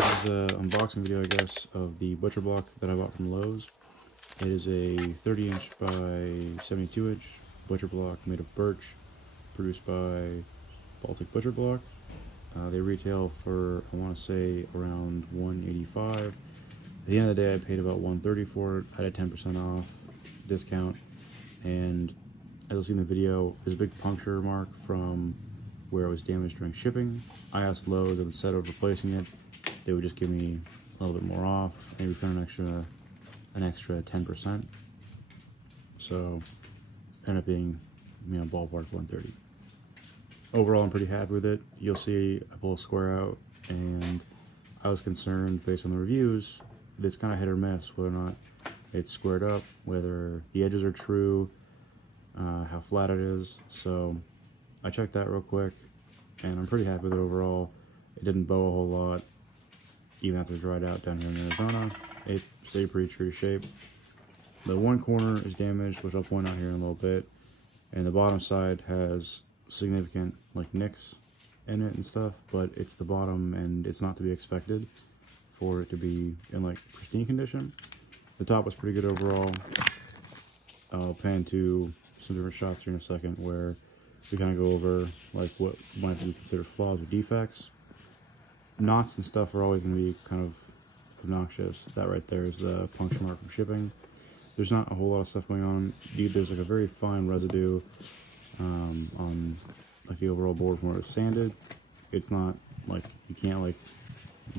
This is an unboxing video, I guess, of the Butcher Block that I bought from Lowe's. It is a 30-inch by 72-inch Butcher Block made of birch, produced by Birch Butcher Block. They retail for, I want to say, around $185. At the end of the day, I paid about $130 for it. I had a 10% off discount, and as you'll see in the video, there's a big puncture mark from where it was damaged during shipping. I asked Lowe's, instead of replacing it, they would just give me a little bit more off, maybe for an extra 10%. So ended up being, ballpark 130. Overall, I'm pretty happy with it. You'll see I pull a square out, and I was concerned based on the reviews that it's kind of hit or miss whether or not it's squared up, whether the edges are true, how flat it is. So I checked that real quick, and I'm pretty happy with it overall. It didn't bow a whole lot, even after it dried out down here in Arizona. It stayed pretty true to shape. The one corner is damaged, which I'll point out here in a little bit, and the bottom side has significant nicks in it and stuff, but it's the bottom, and it's not to be expected for it to be in pristine condition. The top was pretty good overall. I'll pan to some different shots here in a second where we kind of go over what might be considered flaws or defects. Knots and stuff are always going to be kind of obnoxious. That right there is the puncture mark from shipping. There's not a whole lot of stuff going on. There's a very fine residue on the overall board from where it was sanded. It's not you can't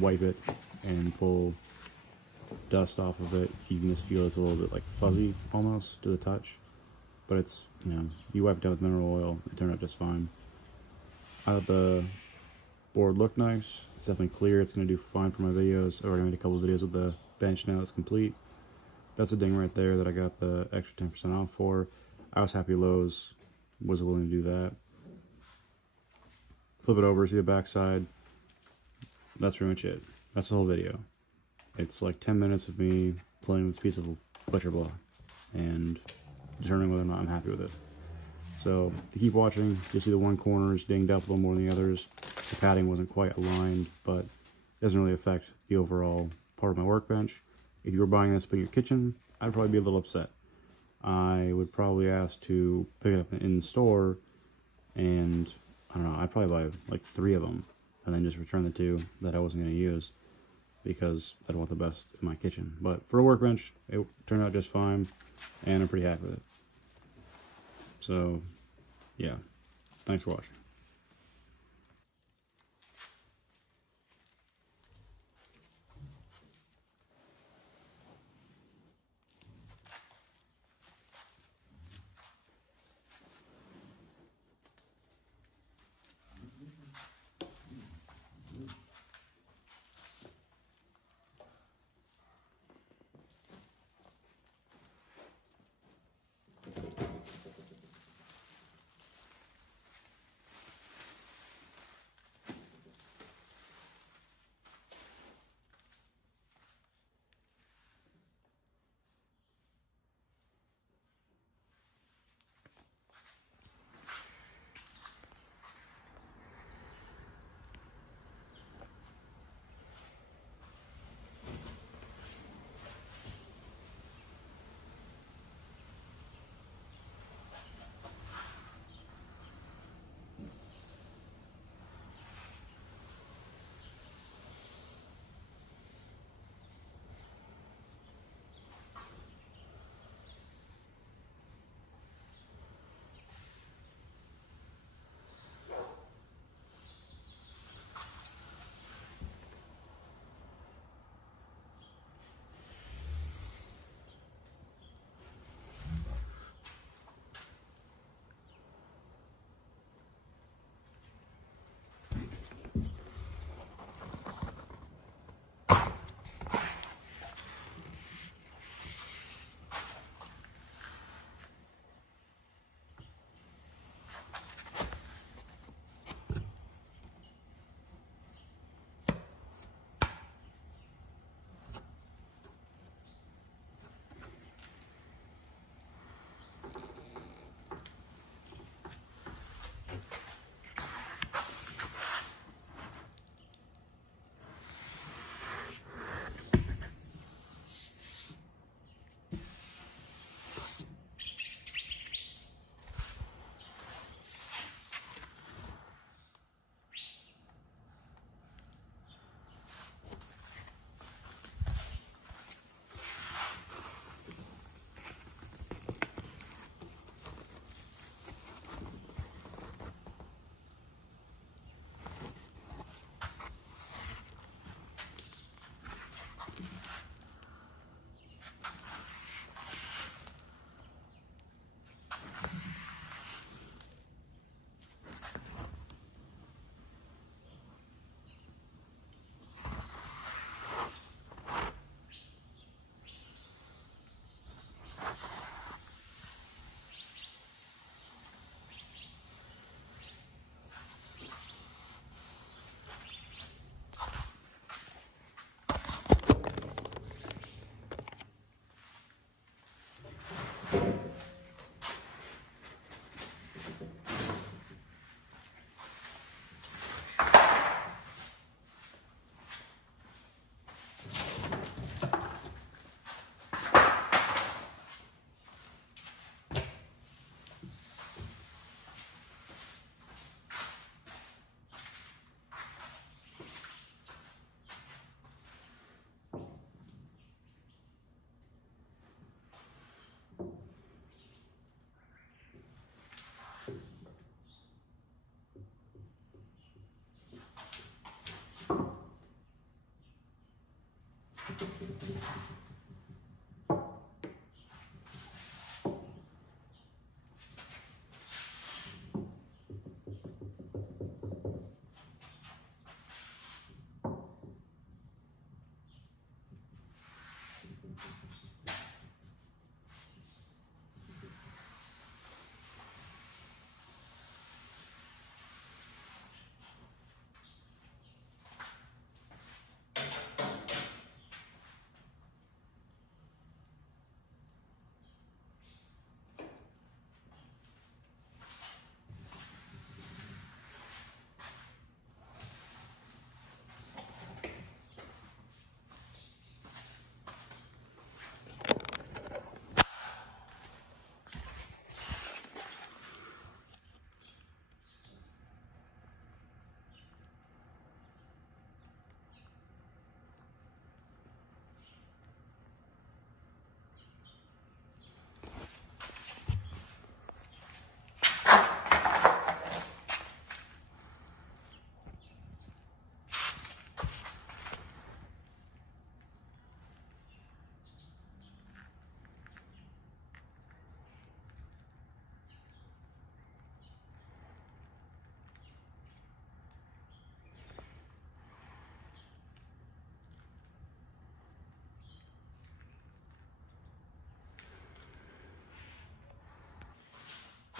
wipe it and pull dust off of it. You can just feel it's a little bit fuzzy almost to the touch, but it's, you wipe it down with mineral oil, it turned out just fine. I thought the board looked nice. It's definitely clear. It's going to do fine for my videos. I already made a couple of videos with the bench now that's complete. That's a ding right there that I got the extra 10% off for. I was happy Lowe's was willing to do that. Flip it over, see the back side. That's pretty much it. That's the whole video. It's 10 minutes of me playing with this piece of Butcher Block and determining whether or not I'm happy with it. So, to keep watching, you'll see the one corner is dinged up a little more than the others. The padding wasn't quite aligned, but it doesn't really affect the overall part of my workbench. If you were buying this for your kitchen, I'd probably be a little upset. I would probably ask to pick it up in the store, and I don't know, I'd probably buy 3 of them and then just return the 2 that I wasn't going to use, because I'd want the best in my kitchen. But for a workbench, it turned out just fine, and I'm pretty happy with it. So, yeah, thanks for watching.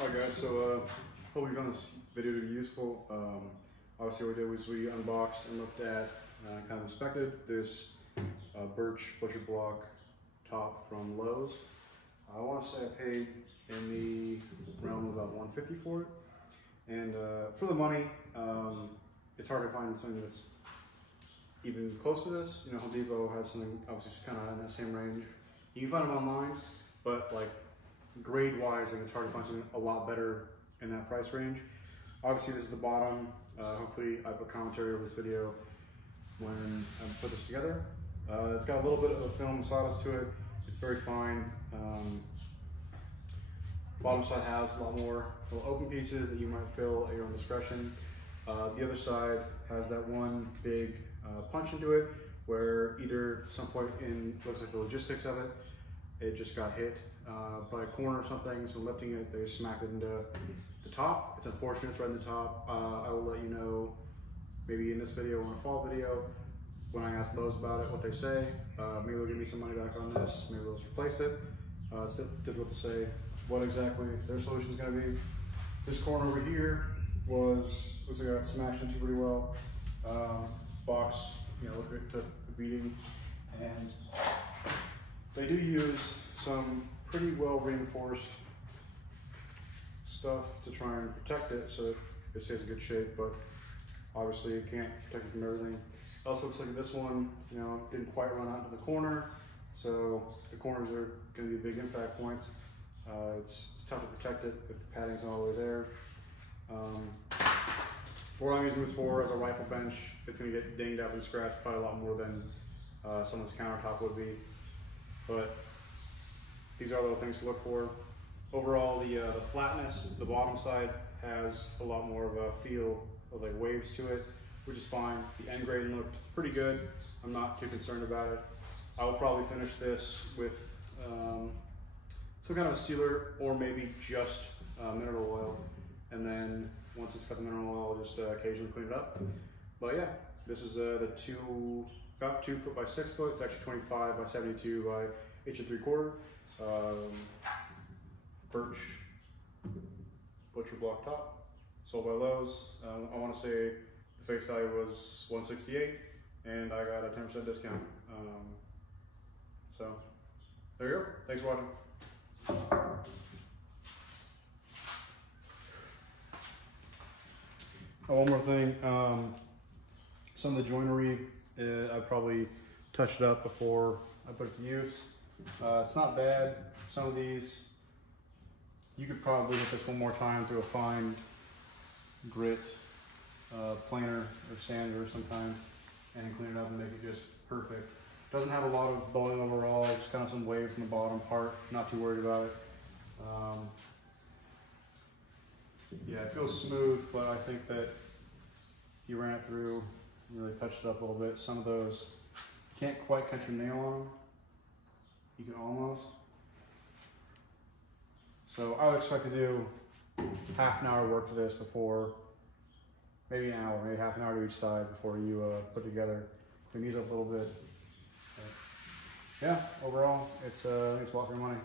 Alright guys, so hope you found this video to be useful. Obviously what we did was we unboxed and looked at, kind of inspected this Birch Butcher Block top from Lowe's. I want to say I paid in the realm of about $150 for it. And for the money, it's hard to find something that's even close to this. You know, Home Depot has something obviously kind of in that same range. You can find them online, but like grade-wise, it's hard to find something a lot better in that price range. Obviously, this is the bottom. Hopefully, I put commentary over this video when I put this together. It's got a little bit of a film sawdust to it. It's very fine. Bottom side has a lot more little open pieces that you might fill at your own discretion. The other side has that one big punch into it, where either some point in, looks like the logistics of it, it just got hit by a corner or something, so lifting it, they smacked it into the top. It's unfortunate it's right in the top. I will let you know maybe in this video or in a fall video when I ask Lowe's about it, what they say. Maybe they'll give me some money back on this, maybe they'll just replace it. It's difficult to say what exactly their solution is going to be. This corner over here looks like I got smashed into pretty well. Box, you know, look at it took a beating, and they do use some pretty well reinforced stuff to try and protect it so it stays in good shape, but obviously it can't protect it from everything. It also looks like this one, you know, didn't quite run out to the corner, so the corners are going to be big impact points. It's tough to protect it if the padding's not all the way there. For what I'm using this for as a rifle bench, it's going to get dinged up and scratched probably a lot more than someone's countertop would be. But these are little things to look for. Overall, the flatness, the bottom side has a lot more of a feel of like waves to it, which is fine. The end grain looked pretty good. I'm not too concerned about it. I will probably finish this with some kind of a sealer or maybe just mineral oil. And then once it's got the mineral oil, I'll just occasionally clean it up. But yeah, this is about 2 foot by 6 foot. It's actually 25 by 72 by 8 3/4. Birch Butcher Block top, sold by Lowe's. I want to say the face value was $168, and I got a 10% discount. So there you go. Thanks for watching. Oh, one more thing. Some of the joinery, I probably touched it up before I put it to use. It's not bad. Some of these, you could probably hit this one more time through a fine grit planer or sander of some kind and clean it up and make it just perfect. Doesn't have a lot of bowing overall, just kind of some waves in the bottom part. Not too worried about it. Yeah, it feels smooth, but I think that you ran it through, really touched it up a little bit. Some of those, you can't quite catch your nail on them. You can almost. So I would expect to do half an hour work to this before, maybe an hour, maybe half an hour to each side before you put together. Clean these up a little bit. But yeah, overall, it's a lot for your money.